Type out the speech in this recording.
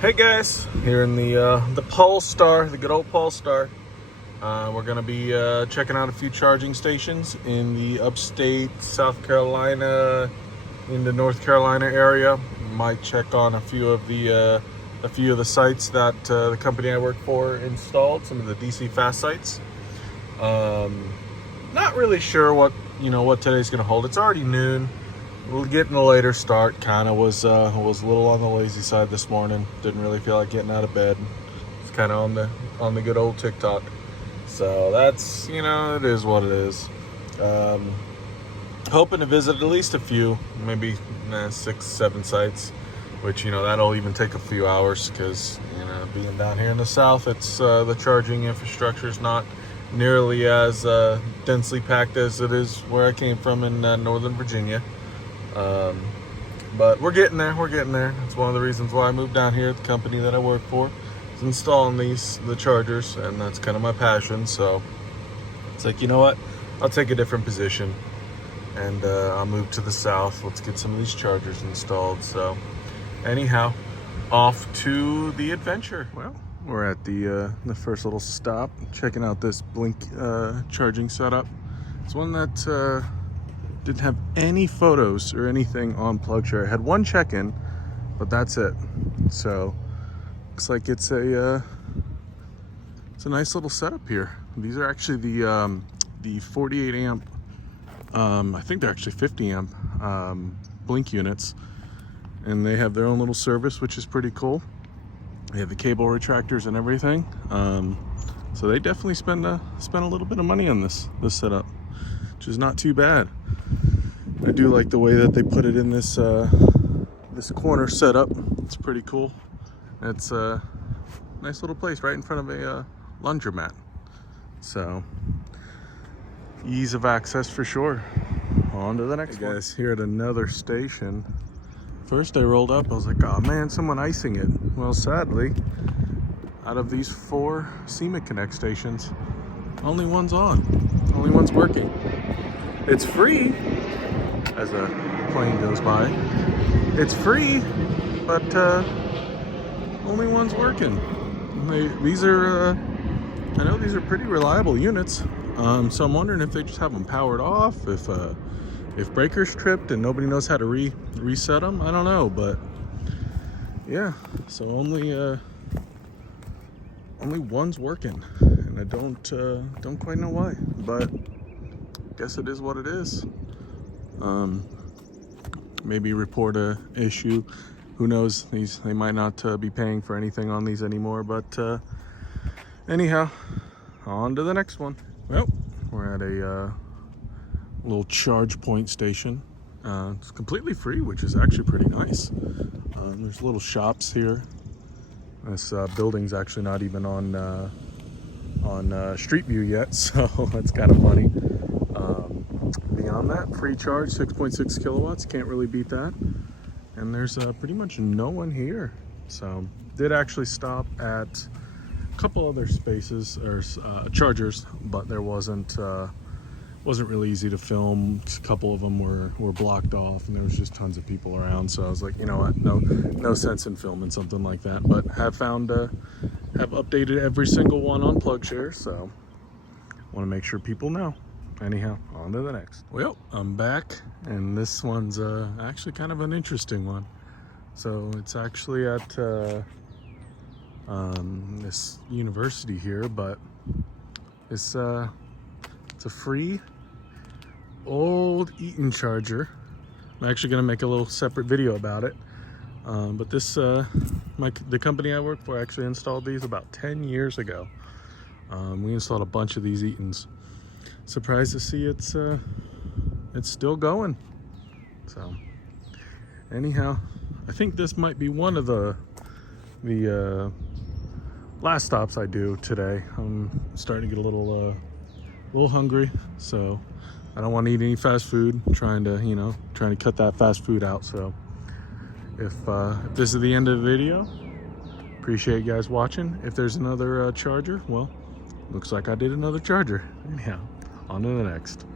Hey guys, here in the Polestar, the good old Polestar. We're gonna be checking out a few charging stations in the upstate South Carolina, in the North Carolina area. Might check on a few of the sites that the company I work for installed, some of the DC fast sites. Not really sure what today's gonna hold. It's already noon. We're getting a later start. Kind of was a little on the lazy side this morning. Didn't really feel like getting out of bed. It's kind of on the good old TikTok. So that's, it is what it is. Hoping to visit at least a few, maybe 6-7 sites, which that'll even take a few hours because being down here in the South, it's the charging infrastructure is not nearly as densely packed as it is where I came from in Northern Virginia. But we're getting there. It's one of the reasons why I moved down here at the company that I work for, is installing the chargers, and that's kind of my passion. So it's like, you know what, I'll take a different position and I'll move to the South. Let's get some of these chargers installed. So anyhow, off to the adventure. Well, we're at the first little stop, checking out this Blink charging setup. It's one that didn't have any photos or anything on PlugShare. I had one check-in, but that's it. So looks like it's a nice little setup here. These are actually the 48 amp, I think they're actually 50 amp Blink units, and they have their own little service, which is pretty cool. They have the cable retractors and everything. So they definitely spend a little bit of money on this setup, which is not too bad. I do like the way that they put it in this corner setup. It's pretty cool. It's a nice little place right in front of a laundromat. So ease of access for sure. On to the next one. Guys, here at another station. First I rolled up, I was like, oh man, someone icing it. Well, sadly, out of these 4 SEMA Connect stations, only one's on. Only one's working. It's free, as a plane goes by. It's free, but only one's working. These are, I know these are pretty reliable units. So I'm wondering if they just have them powered off, if breakers tripped and nobody knows how to reset them. I don't know, but yeah. So only one's working, and I don't quite know why, but guess it is what it is. Maybe report a issue. Who knows? They might not be paying for anything on these anymore. But anyhow, on to the next one. Well, we're at a little charge point station. It's completely free, which is actually pretty nice. There's little shops here. This building's actually not even on Street View yet, so that's kind of funny. Beyond that, free charge, 6.6 kilowatts. Can't really beat that. And there's pretty much no one here. So did actually stop at a couple other spaces or chargers, but there wasn't really easy to film. A couple of them were blocked off, and there was just tons of people around. So I was like, you know what, no sense in filming something like that. But have updated every single one on PlugShare, so want to make sure people know. Anyhow, on to the next. Well, I'm back, and this one's actually kind of an interesting one. So it's actually at this university here, but it's a free old Eaton charger. I'm actually going to make a little separate video about it. But this the company I work for actually installed these about 10 years ago. We installed a bunch of these Eatons. Surprised to see it's still going. So anyhow, I think this might be one of the last stops I do today. I'm starting to get a little hungry, so I don't want to eat any fast food. I'm trying to cut that fast food out. So if this is the end of the video, appreciate you guys watching. If there's another charger, well, looks like I did another charger. Anyhow, on to the next.